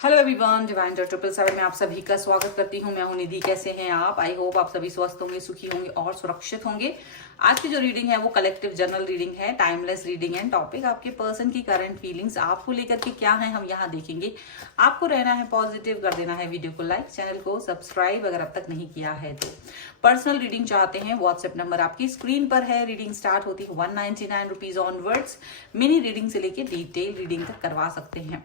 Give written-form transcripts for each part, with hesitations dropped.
Hello everyone, divine dot 777 में आप सभी का स्वागत करती हूँ। मैं हूँ निधि। कैसे हैं आप? आई होप आप सभी स्वस्थ होंगे, सुखी होंगे और सुरक्षित होंगे। आज की जो रीडिंग है वो कलेक्टिव जनरल रीडिंग है, टाइमलेस रीडिंग है। टॉपिक आपके पर्सन की करंट फीलिंग्स आपको लेकर के क्या है हम यहाँ देखेंगे। आपको रहना है पॉजिटिव, कर देना है वीडियो को लाइक, चैनल को सब्सक्राइब अगर अब तक नहीं किया है तो। पर्सनल रीडिंग चाहते हैं, व्हाट्सएप नंबर आपकी स्क्रीन पर है। रीडिंग स्टार्ट होती है 199 रुपीज ऑनवर्ड्स। मिनी रीडिंग से लेके डिटेल रीडिंग तक करवा सकते हैं।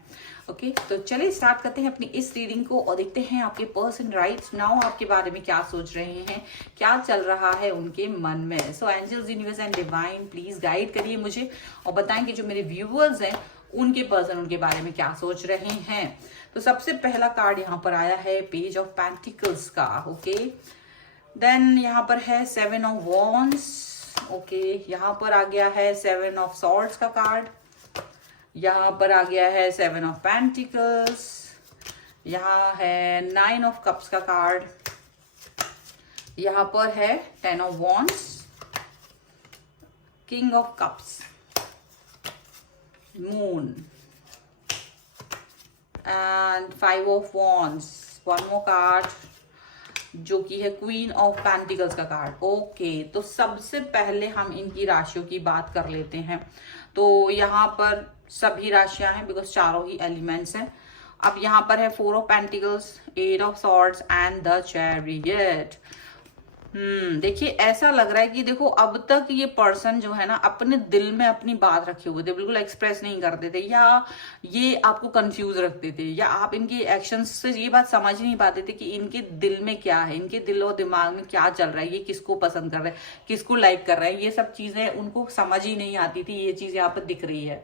ओके तो चलिए स्टार्ट करते हैं अपनी इस रीडिंग को और देखते हैं आपके पर्सन राइट नाउ आपके बारे में क्या सोच रहे हैं, क्या चल रहा है उनके मन में। So angels, universe and divine please guide करिए मुझे और बताएं कि जो मेरे व्यूअर्स हैं उनके पर्सन उनके बारे में क्या सोच रहे हैं। तो सबसे पहला कार्ड यहाँ पर आया है पेज ऑफ पेंटिकल्स का। ओके देन यहाँ पर है 7 ऑफ वॉन्ड्स। ओके यहाँ पर आ गया है 7 ऑफ सॉर्ड्स का कार्ड। यहाँ पर आ गया है 7 ऑफ पेंटिकल्स। यहाँ है 9 ऑफ कप्स का कार्ड। यहाँ पर है 10 of wands, king of cups, moon and 5 of wands. One more card जो कि है क्वीन ऑफ पेंटिकल्स का कार्ड। ओके तो सबसे पहले हम इनकी राशियों की बात कर लेते हैं। तो यहाँ पर सभी राशियां हैं बिकॉज चारों ही एलिमेंट्स हैं। अब यहाँ पर है 4 of pentacles, 8 of swords and the chariot. देखिए ऐसा लग रहा है कि देखो अब तक ये पर्सन जो है ना अपने दिल में अपनी बात रखे हुए थे, बिल्कुल एक्सप्रेस नहीं करते थे या ये आपको कंफ्यूज रखते थे या आप इनके एक्शंस से ये बात समझ नहीं पाते थे कि इनके दिल में क्या है, इनके दिल और दिमाग में क्या चल रहा है, ये किसको पसंद कर रहे हैं, किसको लाइक कर रहे हैं। ये सब चीजें उनको समझ ही नहीं आती थी। ये चीज यहाँ पर दिख रही है,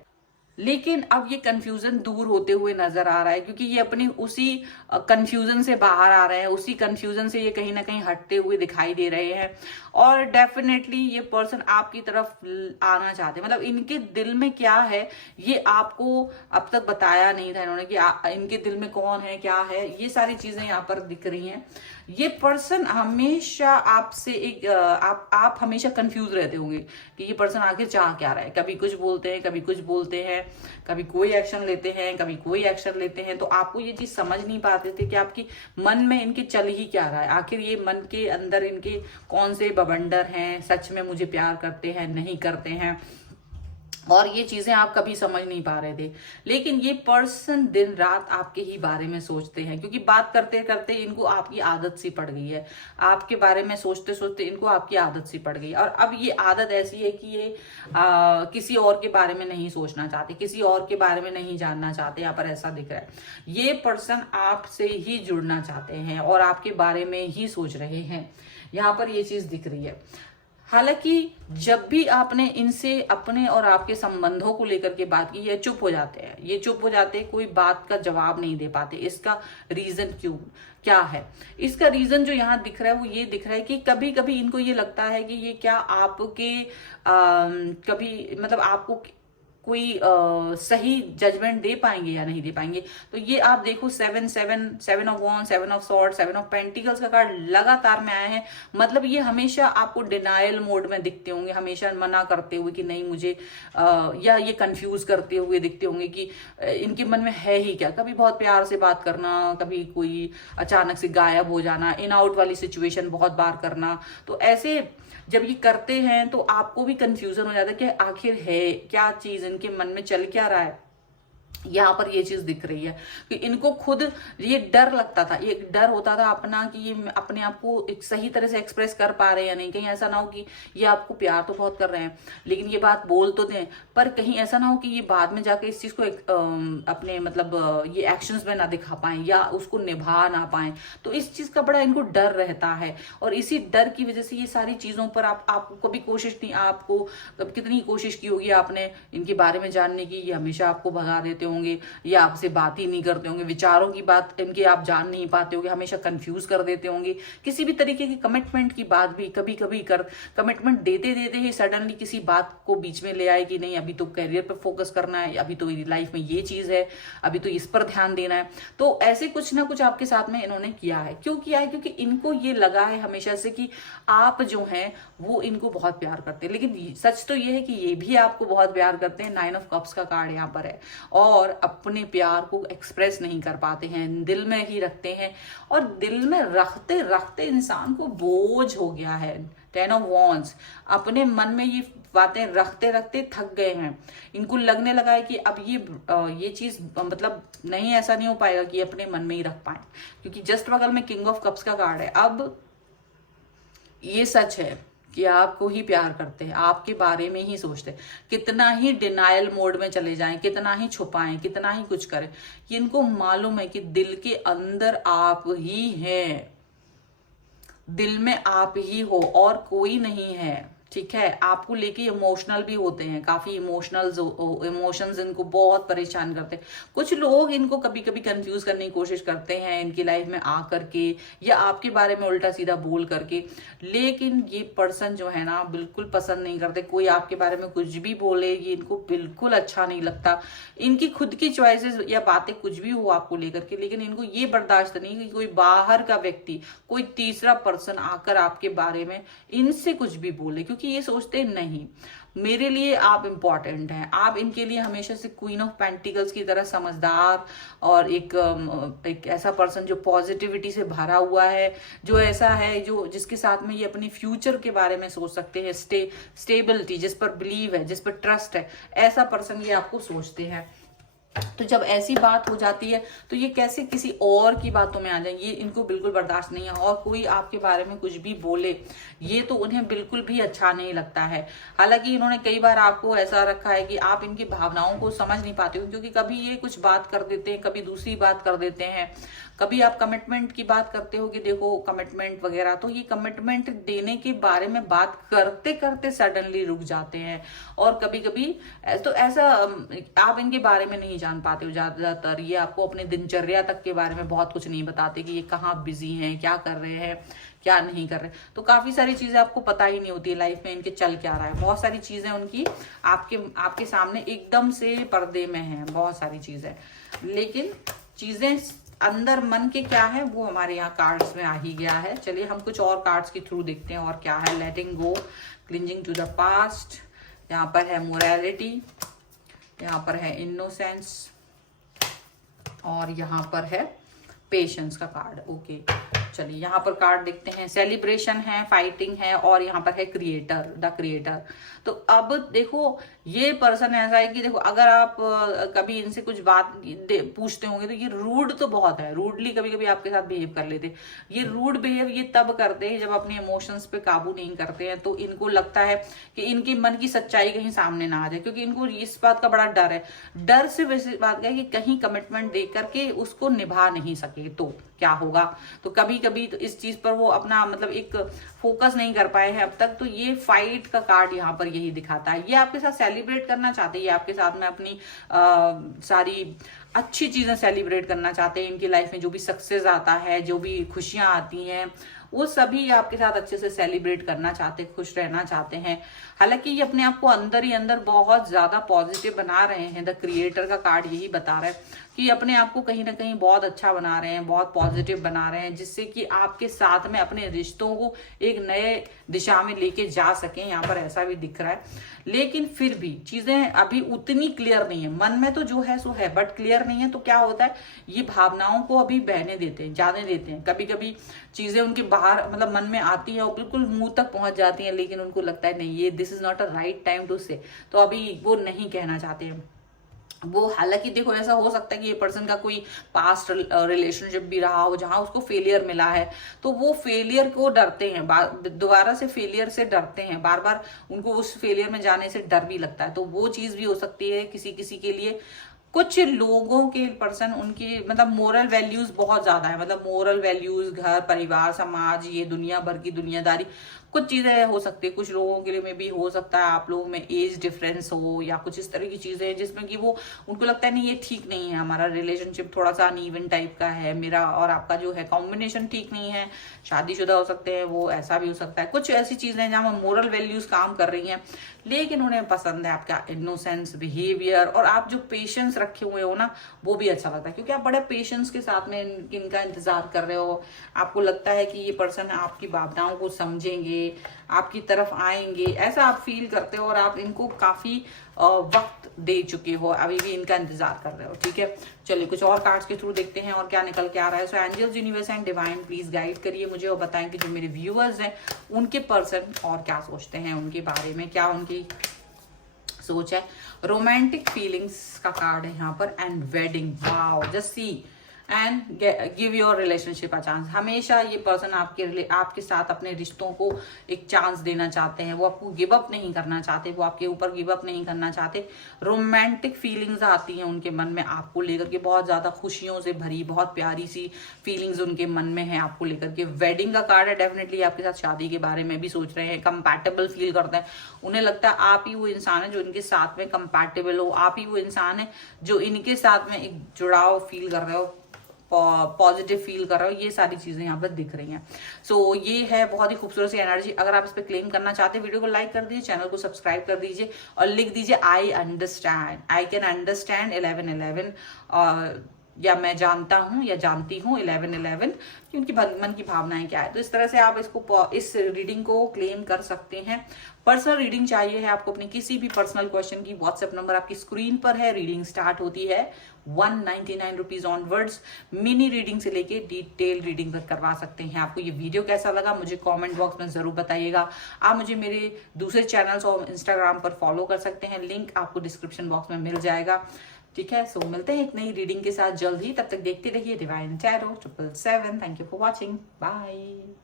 लेकिन अब ये कंफ्यूजन दूर होते हुए नजर आ रहा है क्योंकि ये अपनी उसी कंफ्यूजन से बाहर आ रहे हैं, उसी कंफ्यूजन से ये कहीं ना कहीं हटते हुए दिखाई दे रहे हैं। और डेफिनेटली ये पर्सन आपकी तरफ आना चाहते हैं। मतलब इनके दिल में क्या है ये आपको अब तक बताया नहीं था इन्होंने कि इनके दिल में कौन है, क्या है। ये सारी चीजें यहाँ पर दिख रही हैं। ये पर्सन हमेशा आपसे आप हमेशा कंफ्यूज रहते होंगे कि ये पर्सन आखिर चाह क्या रहा है। कभी कुछ बोलते हैं, कभी कुछ बोलते हैं, कभी कोई एक्शन लेते हैं, कभी कोई एक्शन लेते हैं। तो आपको ये चीज समझ नहीं पाते थे कि आपकी मन में इनके चल ही क्या रहा है। आखिर ये मन के अंदर इनके कौन से बवंडर हैं, सच में मुझे प्यार करते हैं, नहीं करते हैं, और ये चीजें आप कभी समझ नहीं पा रहे थे। लेकिन ये पर्सन दिन रात आपके ही बारे में सोचते हैं क्योंकि बात करते करते इनको आपकी आदत सी पड़ गई है। आपके बारे में सोचते सोचते इनको आपकी आदत सी पड़ गई। और अब ये आदत ऐसी है कि ये किसी और के बारे में नहीं सोचना चाहते, किसी और के बारे में नहीं जानना चाहते। यहाँ पर ऐसा दिख रहा है ये पर्सन आपसे ही जुड़ना चाहते हैं और आपके बारे में ही सोच रहे हैं। यहाँ पर ये चीज दिख रही है। हालांकि जब भी आपने इनसे अपने और आपके संबंधों को लेकर के बात की, ये चुप हो जाते हैं, ये चुप हो जाते हैं, कोई बात का जवाब नहीं दे पाते। इसका रीजन क्या है? इसका रीजन जो यहाँ दिख रहा है वो ये दिख रहा है कि कभी कभी इनको ये लगता है कि ये क्या आपके कभी मतलब आपको कोई सही जजमेंट दे पाएंगे या नहीं दे पाएंगे। तो ये आप देखो 7 of wand, 7 of sword, 7 of pentacles का कार्ड लगातार में आया है। मतलब ये हमेशा आपको डिनायल मोड में दिखते होंगे, हमेशा मना करते हुए कि नहीं मुझे या ये कंफ्यूज करते हुए दिखते होंगे कि इनके मन में है ही क्या। कभी बहुत प्यार से बात करना, कभी कोई अचानक से गायब हो जाना, इन आउट वाली सिचुएशन बहुत बार करना। तो ऐसे जब ये करते हैं तो आपको भी कंफ्यूजन हो जाता है कि आखिर है क्या चीज, इनके मन में चल क्या रहा है। यहाँ पर ये चीज दिख रही है कि इनको खुद ये डर लगता था, ये डर होता था अपना कि ये अपने आप को एक सही तरह से एक्सप्रेस कर पा रहे हैं या नहीं। कहीं ऐसा ना हो कि ये आपको प्यार तो बहुत कर रहे हैं लेकिन ये बात बोल तो दें, पर कहीं ऐसा ना हो कि ये बाद में जाके इस चीज को अपने मतलब ये एक्शंस में ना दिखा पाए या उसको निभा ना पाए। तो इस चीज का बड़ा इनको डर रहता है और इसी डर की वजह से ये सारी चीजों पर आपको कभी कोशिश नहीं, आपको कितनी कोशिश की होगी आपने इनके बारे में जानने की, ये हमेशा आपको भगा देते होंगे या आपसे बात ही नहीं करते होंगे, विचारों की बात इनके आप जान नहीं पाते होंगे, हमेशा कंफ्यूज कर देते होंगे। किसी भी तरीके की कमिटमेंट की बात भी कभी कभी कमिटमेंट देते देते ही सडनली किसी बात को बीच में ले आए कि नहीं अभी तो करियर पे फोकस करना है, अभी तो लाइफ में ये चीज है, अभी तो इस पर ध्यान देना है। तो ऐसे कुछ ना कुछ आपके साथ में इन्होंने किया है। क्यों किया है? क्योंकि इनको ये लगा है हमेशा से कि आप जो हैं वो इनको बहुत प्यार करते हैं। लेकिन सच तो ये है कि ये भी आपको बहुत प्यार करते हैं। 9 ऑफ कप्स का कार्ड यहाँ पर है और और अपने प्यार को एक्सप्रेस नहीं कर पाते हैं, दिल में ही रखते हैं और दिल में रखते रखते इंसान को बोझ हो गया है। 10 ऑफ वॉन्ड्स, अपने मन में ये बातें रखते रखते थक गए हैं। इनको लगने लगा है कि अब ये चीज मतलब नहीं, ऐसा नहीं हो पाएगा कि अपने मन में ही रख पाए, क्योंकि जस्ट बगल में किंग ऑफ कप्स का कार्ड है। अब ये सच है कि आपको ही प्यार करते हैं, आपके बारे में ही सोचते हैं, कितना ही डिनायल मोड में चले जाएं, कितना ही छुपाएं, कितना ही कुछ करें, कि इनको मालूम है कि दिल के अंदर आप ही हैं, दिल में आप ही हो और कोई नहीं है। ठीक है, आपको लेके इमोशनल भी होते हैं, काफी इमोशंस इनको बहुत परेशान करते हैं। कुछ लोग इनको कभी कभी कंफ्यूज करने की कोशिश करते हैं इनकी लाइफ में आ करके, या आपके बारे में उल्टा सीधा बोल करके, लेकिन ये पर्सन जो है ना बिल्कुल पसंद नहीं करते कोई आपके बारे में कुछ भी बोले, ये इनको बिल्कुल अच्छा नहीं लगता। इनकी खुद की चॉइसेस या बातें कुछ भी हो आपको लेकर के, लेकिन इनको ये बर्दाश्त नहीं कि कोई बाहर का व्यक्ति, कोई तीसरा पर्सन आकर आपके बारे में इनसे कुछ भी बोले, क्योंकि ये सोचते नहीं मेरे लिए आप इंपॉर्टेंट हैं। आप इनके लिए हमेशा से क्वीन ऑफ पेंटिकल्स की तरह समझदार और एक ऐसा पर्सन जो पॉजिटिविटी से भरा हुआ है, जो ऐसा है जो जिसके साथ में ये अपनी फ्यूचर के बारे में सोच सकते हैं, स्टेबिलिटी, जिस पर बिलीव है, जिस पर ट्रस्ट है, ऐसा पर्सन ये आपको सोचते हैं। तो जब ऐसी बात हो जाती है तो ये कैसे किसी और की बातों में आ जाए, ये इनको बिल्कुल बर्दाश्त नहीं है। और कोई आपके बारे में कुछ भी बोले, ये तो उन्हें बिल्कुल भी अच्छा नहीं लगता है। हालांकि इन्होंने कई बार आपको ऐसा रखा है कि आप इनकी भावनाओं को समझ नहीं पाते हो, क्योंकि कभी ये कुछ बात कर देते हैं, कभी दूसरी बात कर देते हैं, कभी आप कमिटमेंट की बात करते हो कि देखो कमिटमेंट वगैरह, तो ये कमिटमेंट देने के बारे में बात करते करते सडनली रुक जाते हैं। और कभी कभी तो ऐसा आप इनके बारे में नहीं जान पाते हो ज्यादातर, ये आपको अपने दिनचर्या तक के बारे में बहुत कुछ नहीं बताते कि ये कहाँ बिजी हैं, क्या कर रहे हैं, क्या नहीं कर रहे। तो काफी सारी चीजें आपको पता ही नहीं होती लाइफ में इनके चल क्या रहा है। बहुत सारी चीजें उनकी आपके सामने एकदम से पर्दे में है, बहुत सारी चीजें, लेकिन चीजें अंदर मन के क्या है वो हमारे यहाँ कार्ड्स में आ ही गया है। चलिए हम कुछ और कार्ड्स के थ्रू देखते हैं और क्या है। लेटिंग गो, क्लिंजिंग टू द पास्ट, यहाँ पर है मोरालिटी, यहाँ पर है इनोसेंस, और यहाँ पर है पेशेंस का कार्ड। ओके, चलिए यहाँ पर कार्ड देखते हैं। सेलिब्रेशन है, फाइटिंग है, और यहाँ पर है क्रिएटर, द क्रिएटर। तो अब देखो ये पर्सन ऐसा है कि देखो अगर आप कभी इनसे कुछ बात पूछते होंगे तो ये रूड तो बहुत है, रूडली कभी कभी आपके साथ बिहेव कर लेते। ये रूड बिहेव ये तब करते हैं जब अपने इमोशंस पे काबू नहीं करते हैं, तो इनको लगता है कि इनके मन की सच्चाई कहीं सामने ना आ जाए, क्योंकि इनको इस बात का बड़ा डर है। डर से वैसे बात है कि कहीं कमिटमेंट दे करके उसको निभा नहीं सके तो क्या होगा। तो कभी कभी तो इस चीज पर वो अपना मतलब एक फोकस नहीं कर पाए हैं अब तक। तो ये फाइट का कार्ड यहाँ पर यही दिखाता है। ये आपके साथ सेलिब्रेट करना चाहते हैं, ये आपके साथ में अपनी सारी अच्छी चीजें सेलिब्रेट करना चाहते हैं। इनकी लाइफ में जो भी सक्सेस आता है, जो भी खुशियां आती हैं, वो सभी आपके साथ अच्छे से सेलिब्रेट करना चाहते हैं, खुश रहना चाहते हैं। हालांकि ये अपने आप को अंदर ही अंदर बहुत ज्यादा पॉजिटिव बना रहे हैं। द क्रिएटर का कार्ड यही बता रहा है कि अपने आप को कहीं ना कहीं बहुत अच्छा बना रहे हैं, बहुत पॉजिटिव बना रहे हैं, जिससे कि आपके साथ में अपने रिश्तों को एक नए दिशा में लेके जा सकें। यहाँ पर ऐसा भी दिख रहा है, लेकिन फिर भी चीजें अभी उतनी क्लियर नहीं है। मन में तो जो है सो है, बट क्लियर नहीं है। तो क्या होता है, ये भावनाओं को अभी बहने देते हैं, जाने देते हैं। कभी कभी चीजें उनके बाहर मतलब मन में आती है और बिल्कुल मुंह तक पहुंच जाती हैं, लेकिन उनको लगता है नहीं, ये this is not a right time to say, तो अभी वो नहीं कहना चाहते हैं वो। हालांकि देखो ऐसा हो सकता है कि ये पर्सन का कोई पास्ट रिलेशनशिप भी रहा हो जहां उसको फेलियर मिला है, तो वो फेलियर को डरते हैं, दोबारा से फेलियर से डरते हैं, बार बार उनको उस फेलियर में जाने से डर भी लगता है। तो वो चीज भी हो सकती है किसी किसी के लिए। कुछ लोगों के पर्सन उनकी मतलब मोरल वैल्यूज बहुत ज्यादा है, मतलब मोरल वैल्यूज, घर परिवार समाज, ये दुनिया भर की दुनियादारी, कुछ चीजें हो सकती है। कुछ लोगों के लिए में भी हो सकता है आप लोगों में एज डिफरेंस हो या कुछ इस तरह की चीजें हैं जिसमें कि वो उनको लगता है नहीं ये ठीक नहीं है, हमारा रिलेशनशिप थोड़ा सा अनइवन टाइप का है, मेरा और आपका जो है कॉम्बिनेशन ठीक नहीं है। शादीशुदा हो सकते हैं वो, ऐसा भी हो सकता है। कुछ ऐसी चीजें जहां मोरल वैल्यूज काम कर रही हैं, लेकिन उन्हें पसंद है आपका इनोसेंस बिहेवियर, और आप जो पेशेंस रखे हुए हो ना वो भी अच्छा लगता है, क्योंकि आप बड़े पेशेंस के साथ में इनका इंतजार कर रहे हो। आपको लगता है कि ये पर्सन आपकी भावनाओं को समझेंगे, करेंगे, आपकी तरफ आएंगे, ऐसा आप फील करते हो और आप इनको काफी वक्त दे चुके हो, अभी भी इनका इंतजार कर रहे हो। ठीक है, चलिए कुछ और कार्ड्स के थ्रू देखते हैं और क्या निकल के आ रहा है। So angels, universe and divine please guide करिए मुझे और बताएं कि जो मेरे व्यूअर्स हैं उनके पर्सन और क्या सोचते हैं उनके बारे में, क्या उनकी सोच है। रोमांटिक फीलिंग्स का कार्ड है यहाँ पर and wedding, wow, just see and give your relationship a chance. हमेशा ये पर्सन आपके साथ अपने रिश्तों को एक चांस देना चाहते हैं, वो आपको गिव अप नहीं करना चाहते, वो आपके ऊपर गिव अप नहीं करना चाहते। रोमांटिक फीलिंग्स आती हैं उनके मन में आपको लेकर के, बहुत ज्यादा खुशियों से भरी, बहुत प्यारी सी फीलिंग्स उनके मन में है आपको लेकर के। वेडिंग का कार्ड है, डेफिनेटली आपके साथ शादी के बारे में भी सोच रहे हैं, कंपैटिबल फील करते हैं, उन्हें लगता है आप ही वो इंसान है जो इनके साथ में कंपैटिबल हो, आप ही वो इंसान है जो इनके साथ में एक जुड़ाव फील कर रहे हो, पॉजिटिव फील कर रहे हो, ये सारी चीजें यहाँ पर दिख रही हैं। सो ये है बहुत ही खूबसूरत सी एनर्जी। अगर आप इस पर क्लेम करना चाहते हैं, वीडियो को लाइक कर दीजिए, चैनल को सब्सक्राइब कर दीजिए और लिख दीजिए I understand, I can understand 1111, या मैं जानता हूं या जानती हूँ 1111 कि उनकी मन की भावनाएं क्या है। तो इस तरह से आप इस रीडिंग को क्लेम कर सकते हैं। पर्सनल रीडिंग चाहिए है आपको अपने किसी भी पर्सनल क्वेश्चन की, व्हाट्सएप नंबर आपकी स्क्रीन पर है। रीडिंग स्टार्ट होती है 199 रुपीज ऑनवर्ड्स। मिनी रीडिंग से लेके डिटेल रीडिंग तक करवा सकते हैं। आपको ये वीडियो कैसा लगा मुझे कमेंट बॉक्स में जरूर बताइएगा। आप मुझे मेरे दूसरे चैनल्स और इंस्टाग्राम पर फॉलो कर सकते हैं, लिंक आपको डिस्क्रिप्शन बॉक्स में मिल जाएगा। ठीक है, सो मिलते हैं एक नई रीडिंग के साथ जल्द ही, तब तक देखते रहिए divine tarot 777। Thank you for watching, bye.